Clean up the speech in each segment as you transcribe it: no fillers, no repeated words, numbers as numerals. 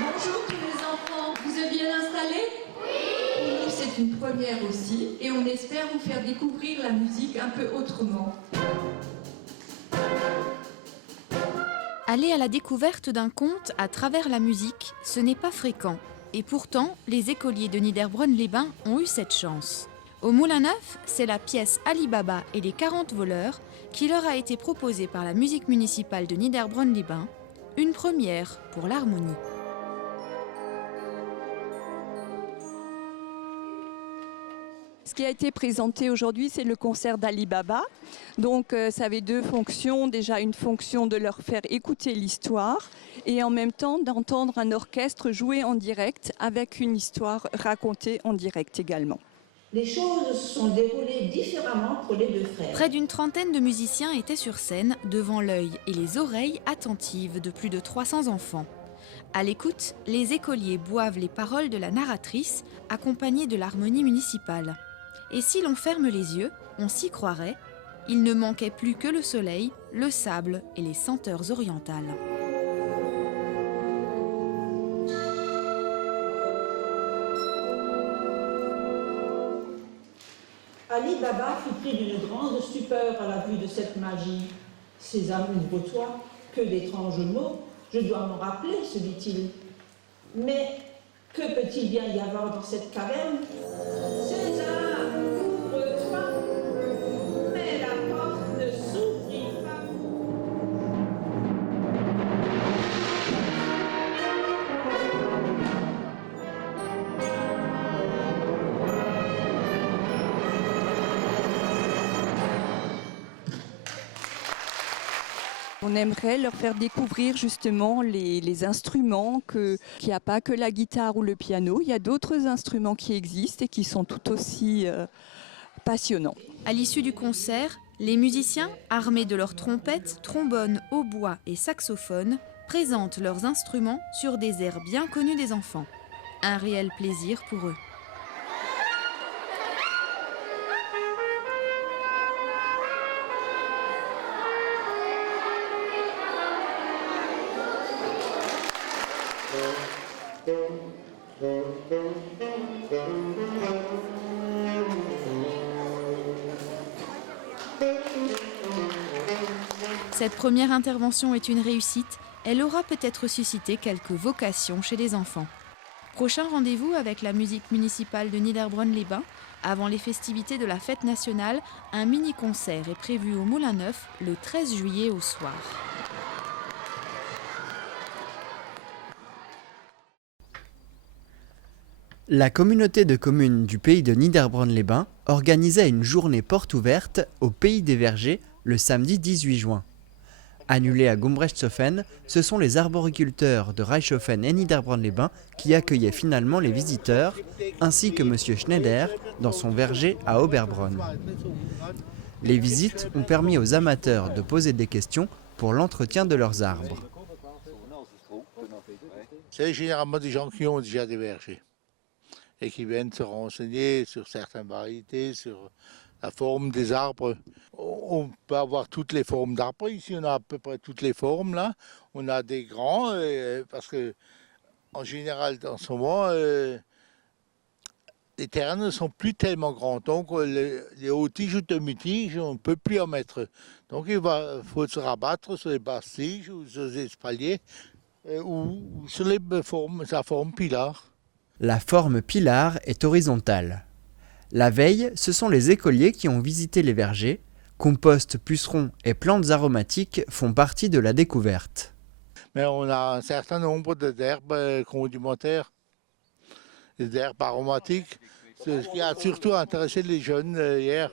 Bonjour tous les enfants, vous êtes bien installés? Oui. Pour nous c'est une première aussi et on espère vous faire découvrir la musique un peu autrement. Aller à la découverte d'un conte à travers la musique, ce n'est pas fréquent. Et pourtant, les écoliers de Niederbronn-les-Bains ont eu cette chance. Au Moulin Neuf, c'est la pièce Ali Baba et les 40 voleurs qui leur a été proposée par la musique municipale de Niederbronn-les-Bains, une première pour l'harmonie. Ce qui a été présenté aujourd'hui, c'est le concert d'Ali Baba. Donc ça avait deux fonctions. Déjà une fonction de leur faire écouter l'histoire et en même temps d'entendre un orchestre jouer en direct avec une histoire racontée en direct également. Les choses se sont déroulées différemment pour les deux frères. Près d'une trentaine de musiciens étaient sur scène, devant l'œil et les oreilles attentives de plus de 300 enfants. À l'écoute, les écoliers boivent les paroles de la narratrice, accompagnées de l'harmonie municipale. Et si l'on ferme les yeux, on s'y croirait, il ne manquait plus que le soleil, le sable et les senteurs orientales. Ali Baba fut pris d'une grande stupeur à la vue de cette magie. Ces amours toi, que d'étranges mots, je dois m'en rappeler, se dit-il. Mais que peut-il bien y avoir dans cette caverne? César, ouvre-toi, mais la porte ne s'ouvrit pas. On aimerait leur faire découvrir justement les instruments, qu'il n'y a pas que la guitare ou le piano, il y a d'autres instruments qui existent et qui sont tout aussi passionnants. À l'issue du concert, les musiciens, armés de leurs trompettes, trombones, hautbois et saxophones, présentent leurs instruments sur des airs bien connus des enfants. Un réel plaisir pour eux. Cette première intervention est une réussite. Elle aura peut-être suscité quelques vocations chez les enfants. Prochain rendez-vous avec la musique municipale de Niederbronn-les-Bains. Avant les festivités de la fête nationale, un mini-concert est prévu au Moulin Neuf le 13 juillet au soir. La communauté de communes du pays de Niederbronn-les-Bains organisait une journée porte ouverte au Pays des Vergers le samedi 18 juin. Annulée à Gumbrechtshofen, ce sont les arboriculteurs de Reichshofen et Niederbronn-les-Bains qui accueillaient finalement les visiteurs, ainsi que M. Schneider dans son verger à Oberbronn. Les visites ont permis aux amateurs de poser des questions pour l'entretien de leurs arbres. C'est généralement des gens qui ont déjà des vergers et qui viennent se renseigner sur certaines variétés, sur la forme des arbres. On peut avoir toutes les formes d'arbres. Ici, on a à peu près toutes les formes. Là, on a des grands, parce que en général, en ce moment, les terrains ne sont plus tellement grands. Donc, les hauts tiges ou demi-tiges, on ne peut plus en mettre. Donc, il faut se rabattre sur les basses tiges ou sur les espaliers ou sur sa forme pilar. La forme pilar est horizontale. La veille, ce sont les écoliers qui ont visité les vergers. Compost, pucerons et plantes aromatiques font partie de la découverte. Mais on a un certain nombre d'herbes condimentaires, des herbes aromatiques, ce qui a surtout intéressé les jeunes hier,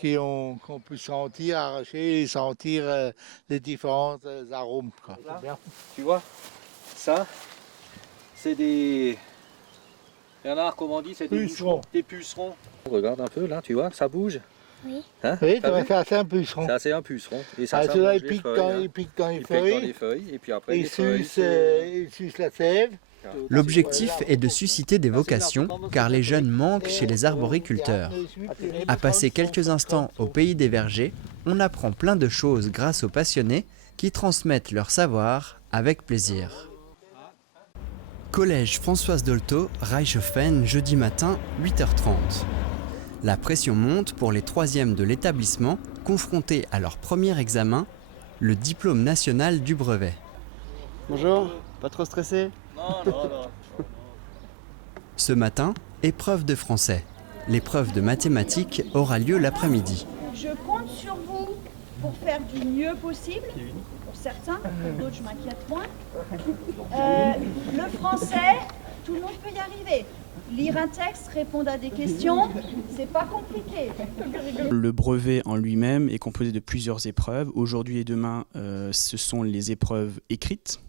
qui ont pu sentir, arracher et sentir les différents arômes. Quoi. Là, tu vois, ça, c'est des... Bernard, comment on dit, c'est des pucerons. Regarde un peu, là, tu vois, ça bouge. Oui. Hein, oui, c'est assez un puceron. C'est assez un puceron. Et ça, ça mange il pique dans les feuilles. Et puis après, il suce la sève. L'objectif est de susciter des vocations, car les jeunes manquent chez les arboriculteurs. À passer quelques instants au Pays des Vergers, on apprend plein de choses grâce aux passionnés qui transmettent leur savoir avec plaisir. Collège Françoise Dolto, Reichshofen, jeudi matin, 8h30. La pression monte pour les troisièmes de l'établissement, confrontés à leur premier examen, le diplôme national du brevet. Bonjour, pas trop stressé? Non. Ce matin, épreuve de français. L'épreuve de mathématiques aura lieu l'après-midi. Je compte sur vous pour faire du mieux possible, pour certains, pour d'autres je m'inquiète moins. Le français, tout le monde peut y arriver. Lire un texte, répondre à des questions, c'est pas compliqué. Le brevet en lui-même est composé de plusieurs épreuves. Aujourd'hui et demain, ce sont les épreuves écrites.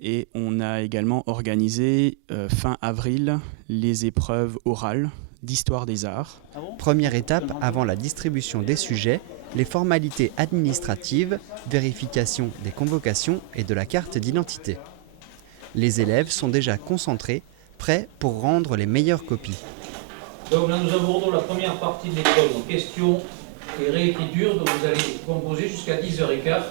Et on a également organisé fin avril les épreuves orales d'histoire des arts. Première étape avant la distribution des sujets, les formalités administratives, vérification des convocations et de la carte d'identité. Les élèves sont déjà concentrés, prêts pour rendre les meilleures copies. Donc là nous abordons la première partie de l'épreuve, donc questions et réécriture, donc vous allez composer jusqu'à 10h15.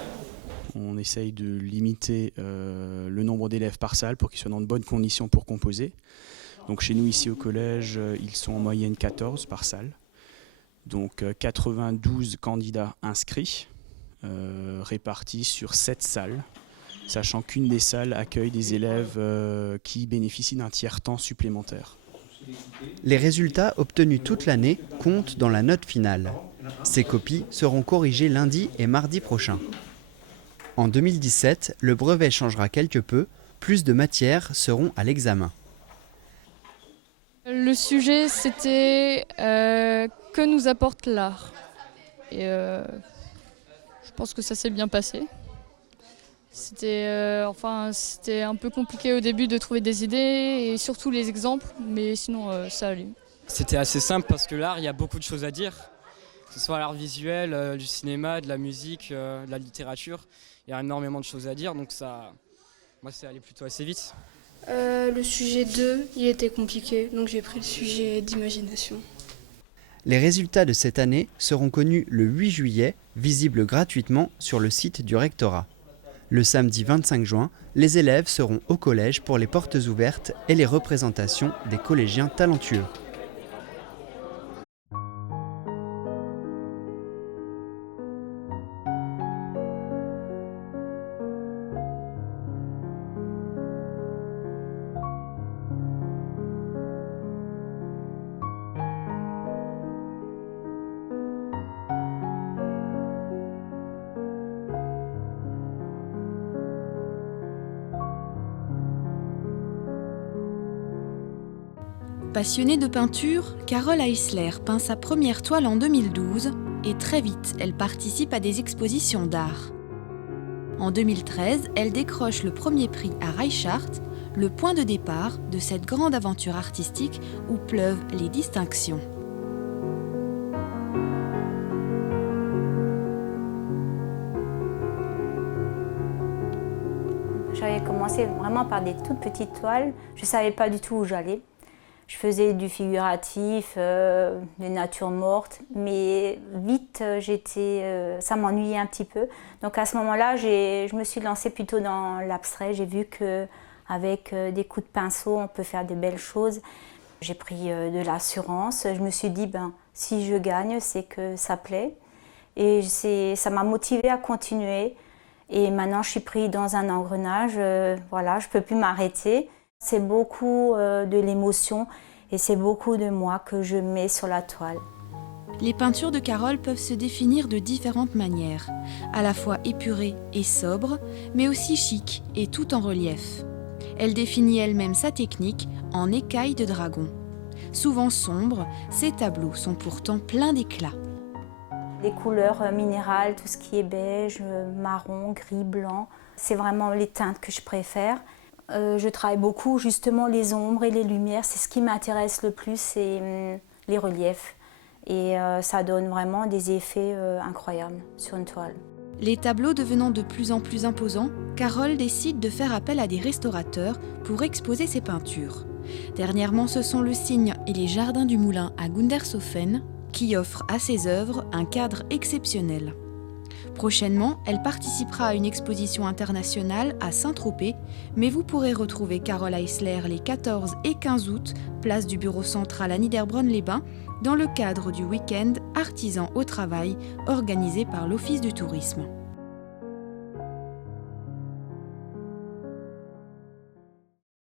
On essaye de limiter le nombre d'élèves par salle pour qu'ils soient dans de bonnes conditions pour composer. Donc chez nous ici au collège, ils sont en moyenne 14 par salle. Donc 92 candidats inscrits, répartis sur 7 salles, sachant qu'une des salles accueille des élèves qui bénéficient d'un tiers-temps supplémentaire. Les résultats obtenus toute l'année comptent dans la note finale. Ces copies seront corrigées lundi et mardi prochain. En 2017, le brevet changera quelque peu, plus de matières seront à l'examen. Le sujet, c'était que nous apporte l'art. Et je pense que ça s'est bien passé. C'était un peu compliqué au début de trouver des idées et surtout les exemples, mais sinon ça allait. C'était assez simple parce que l'art, il y a beaucoup de choses à dire. Que ce soit l'art visuel, du cinéma, de la musique, de la littérature. Il y a énormément de choses à dire, donc moi c'est allé plutôt assez vite. Le sujet 2, il était compliqué, donc j'ai pris le sujet d'imagination. Les résultats de cette année seront connus le 8 juillet, visibles gratuitement sur le site du rectorat. Le samedi 25 juin, les élèves seront au collège pour les portes ouvertes et les représentations des collégiens talentueux. Passionnée de peinture, Carole Eisler peint sa première toile en 2012 et très vite, elle participe à des expositions d'art. En 2013, elle décroche le premier prix à Reichsart, le point de départ de cette grande aventure artistique où pleuvent les distinctions. J'avais commencé vraiment par des toutes petites toiles. Je ne savais pas du tout où j'allais. Je faisais du figuratif, des natures mortes, mais vite, ça m'ennuyait un petit peu. Donc à ce moment-là, je me suis lancée plutôt dans l'abstrait. J'ai vu qu'avec des coups de pinceau, on peut faire de belles choses. J'ai pris de l'assurance. Je me suis dit, si je gagne, c'est que ça plaît. Et ça m'a motivée à continuer. Et maintenant, je suis prise dans un engrenage. Voilà, je ne peux plus m'arrêter. C'est beaucoup de l'émotion et c'est beaucoup de moi que je mets sur la toile. Les peintures de Carole peuvent se définir de différentes manières, à la fois épurées et sobres, mais aussi chic et tout en relief. Elle définit elle-même sa technique en écailles de dragon. Souvent sombres, ces tableaux sont pourtant pleins d'éclat. Les couleurs minérales, tout ce qui est beige, marron, gris, blanc, c'est vraiment les teintes que je préfère. Je travaille beaucoup justement les ombres et les lumières, c'est ce qui m'intéresse le plus, c'est les reliefs. Et ça donne vraiment des effets incroyables sur une toile. Les tableaux devenant de plus en plus imposants, Carole décide de faire appel à des restaurateurs pour exposer ses peintures. Dernièrement, ce sont le Cygne et les Jardins du Moulin à Gundershofen qui offrent à ses œuvres un cadre exceptionnel. Prochainement, elle participera à une exposition internationale à Saint-Tropez, mais vous pourrez retrouver Carole Eisler les 14 et 15 août, place du bureau central à Niederbronn-les-Bains, dans le cadre du week-end Artisans au travail organisé par l'Office du tourisme.